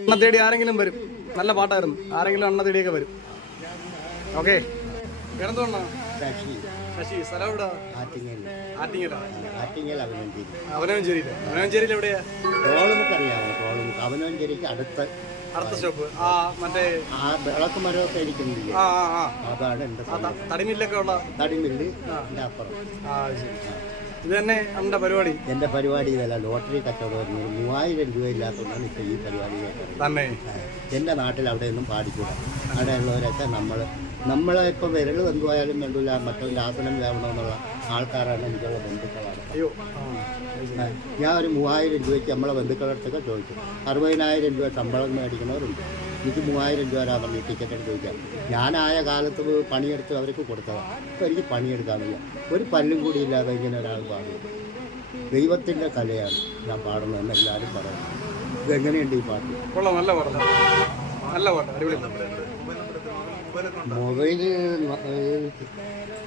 അണ്ണ തേടി ആരെങ്കിലും വരും. നല്ല പാട്ടായിരുന്നു. ആരെങ്കിലും അണ്ണ തേടിയൊക്കെ വരും. ഓക്കെ, കിടന്നോണ്ണ ശശി. സ്ഥലം എവിടാ? അവനവഞ്ചേരിയിൽ എവിടെയാ? അവനവഞ്ചേരിക്ക് അടുത്ത സ്റ്റോപ്പ്. ആ മറ്റേ വിളക്ക് മരമൊക്കെ ഇരിക്കുന്നില്ല, അതാണ് എന്റെ തടിമില്ലൊക്കെ ഉള്ള തടിമില്ല് അപ്പുറം. ഇത് തന്നെ എന്റെ പരിപാടി. എന്റെ പരിപാടി ഇതല്ല, ലോട്ടറി കച്ചവടം. 3000 രൂപ ഇല്ലാത്തതുകൊണ്ടാണ് ഇപ്പൊ ഈ പരിപാടി തന്നെ. എന്റെ നാട്ടിൽ അവിടെയൊന്നും പാടിക്കൂടാ. അവിടെയുള്ളവരൊക്കെ നമ്മളെ ഇപ്പൊ വിരൽ എന്തുവായാലും വേണ്ടില്ല, മറ്റൊരു ആസനം വേണമെന്നുള്ള ആൾക്കാരാണ് എനിക്കുള്ള ബന്ധുക്കളാണ്. ഞാൻ ഒരു 3000 രൂപയ്ക്ക് നമ്മളെ ബന്ധുക്കളടുത്തൊക്കെ ചോദിച്ചു. 60,000 രൂപ ശമ്പളം മേടിക്കുന്നവരുണ്ട്. എനിക്ക് 3000 രൂപ തരാൻ പറഞ്ഞു ടിക്കറ്റ് എടുത്ത് ചോദിക്കാം. ഞാനായ കാലത്ത് പണിയെടുത്ത് അവർക്ക് കൊടുത്തതാണ്. ഇപ്പം എനിക്ക് പണിയെടുക്കാൻ വയ്യ. ഒരു പല്ലും കൂടി ഇല്ലാതെ ഇങ്ങനെ ഒരാൾ പാടും. ദൈവത്തിൻ്റെ കലയാണ് ഞാൻ പാടുന്നതെന്ന് എല്ലാവരും പറയുന്നു. ഇതെങ്ങനെയുണ്ട് ഈ പാട്ട്? മൊബൈല്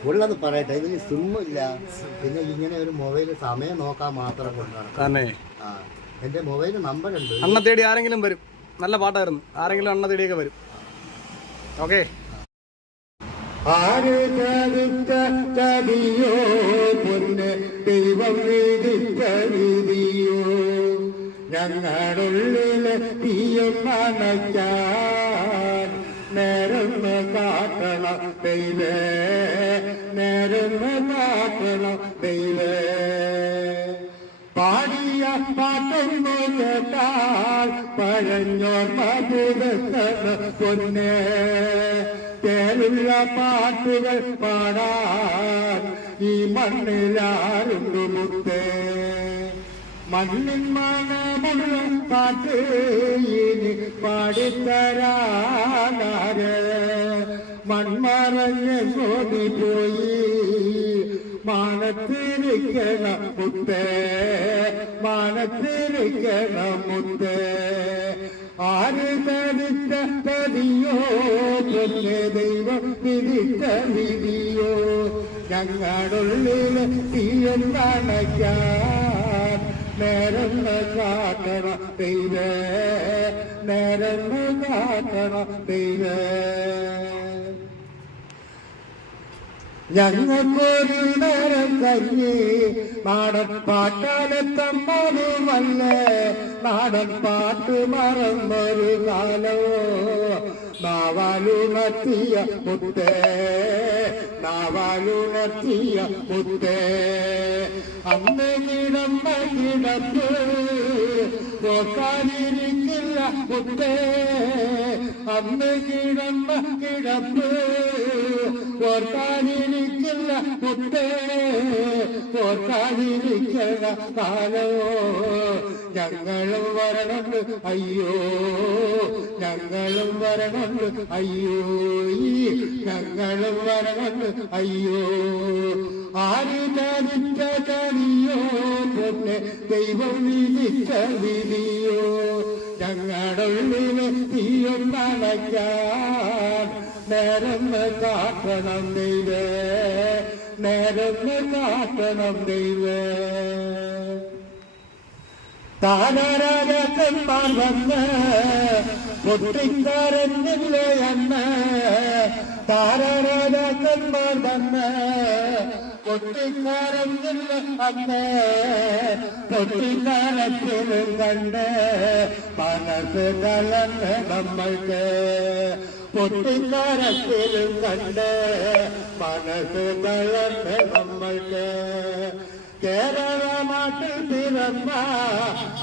ഉള്ളത് പറയട്ടെ, ഇതിന് സിമ്മില്ല. പിന്നെ ഇങ്ങനെ ഒരു മൊബൈൽ സമയം നോക്കാൻ മാത്രം കൊണ്ടാണ്. എൻ്റെ മൊബൈൽ നമ്പറുണ്ട്. അണ്ണ തേടി ആരെങ്കിലും വരും. നല്ല പാട്ടായിരുന്നു. ആരെങ്കിലും അണ്ണ തേടിയൊക്കെ വരും. ഓക്കെ. ഞങ്ങളുള്ളിലെ തീയും അണയ്ക്കാൻ നേരൊന്ന് കാട്ടണം ദൈവേ, നേരൊന്ന് കാട്ടണം ദൈവേ. പാടിയ പാട്ടൊന്നു കേട്ടാൽ പഴഞ്ഞോർ മധുരത്തണ പൊന്നെ. തേലുള്ള പാട്ടുകൾ പാടാൻ ഈ മണ്ണിലാരുണ്ടു മുത്തേ. മണ്ണിൻ മണമുള്ള പാട്ട് ഇനി പാടിത്തരാനാര്. മൺമറഞ്ഞോടി പോയി മാനത്തിരിക്കണം മുത്തേ, മാനത്തിരിക്കണം മുത്തേ. ആര് തടുത്ത തടിയോ പൊന്നെ ദൈവം വിധിച്ച വിധിയോ. ഞങ്ങളുള്ളിൽ തീയണയ്ക്കാൻ നേരന്ന് കാട്ടണം ദൈവേ, നേരന്ന് കാട്ടണം ദൈവേ. ഞങ്ങൾക്കൊരു നേരം കഞ്ഞി നാടൻ പാട്ടാലെത്തമ്മതുമല്ലേ. നാടൻ പാട്ട് മറന്നൊരു കാലമോ നാവാലുണർത്തിയ മുത്തേ, നാവാലുണർത്തിയ മുത്തേ. അന്ന് കിടന്ന കിടപ്പ് നോക്കാതിരിക്കില്ല മുത്തേ. അന്ന് കിടന്ന കിടപ്പ് ഓർക്കാതിരിക്കില്ല മുത്തേ, ഓർക്കാതിരിക്കണ കാലമോ. ഞങ്ങളും വരണുണ്ട് അയ്യോ, ഞങ്ങളും വരണുണ്ട് അയ്യോ, ഞങ്ങളും വരണുണ്ട് അയ്യോ. ആര് ചതിച്ച ചതിയോ പൊന്നെ ദൈവം വിധിച്ച വിധിയോ. ഞങ്ങളുള്ളിലെ തീയൊന്നണയ്ക്കാൻ നേരന്ന് കാട്ടണം ദൈവേ, നേരന്ന് കാട്ടണം ദൈവേ. താരരാജന്മാർ വന്ന് പൊട്ടിക്കരഞ്ഞില്ലേ അന്ന്. താരരാജന്മാർ വന്ന് പൊട്ടിക്കരഞ്ഞില്ല അന്ന്. പൊട്ടിക്കാലത്തിലും കണ്ട് മനസ്സ് കലർന്ന് നമ്മൾക്ക്. പൊട്ടിക്കാരത്തിലും കണ്ട് മനസ്സ് കലർന്ന് നമ്മൾക്ക്. കേരള നാട്ടിൽ പിറന്ന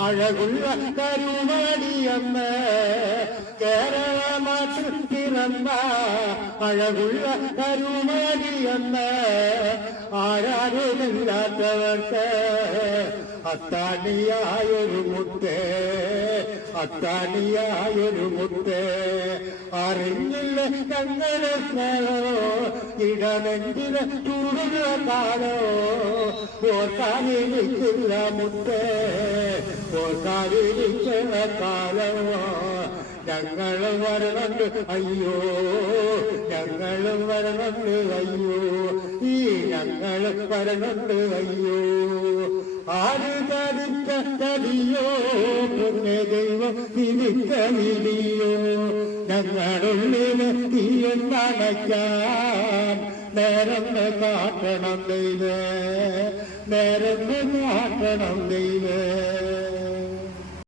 അഴകുള്ള കരുവാടിയമ്മ. കേരള നാട്ടിൽ പിറന്ന അഴകുള്ള കരുവാടിയമ്മ. ആരാരുമില്ലാത്തവർക്ക് അത്താണിയായൊരു മുത്തേ, അത്താണിയായൊരു മുത്തേ. അറിഞ്ഞില്ല ഞങ്ങളെ സ്നേഹമോ ഇടനെഞ്ചിലെ ചൂടുള്ള കാലോ. ഓർക്കാതിരിക്കില്ല മുത്തേ, ഓർക്കാതിരിക്കുന്ന കാലമോ. ഞങ്ങളും വരണുണ്ട് അയ്യോ, ഞങ്ങളും വരണുണ്ട് അയ്യോ, ഈ ഞങ്ങളും വരണുണ്ട് അയ്യോ. ആര് തടുത്ത തടിയോ പുണ്യ ദൈവം തിരിച്ച വിളിയോ, ഞങ്ങളുള്ളില് തീയെന്നണയ്ക്കാൻ നേരന്ന് കാട്ടണം ദൈവേ, നേരന്ന് കാട്ടണം ദൈവേ.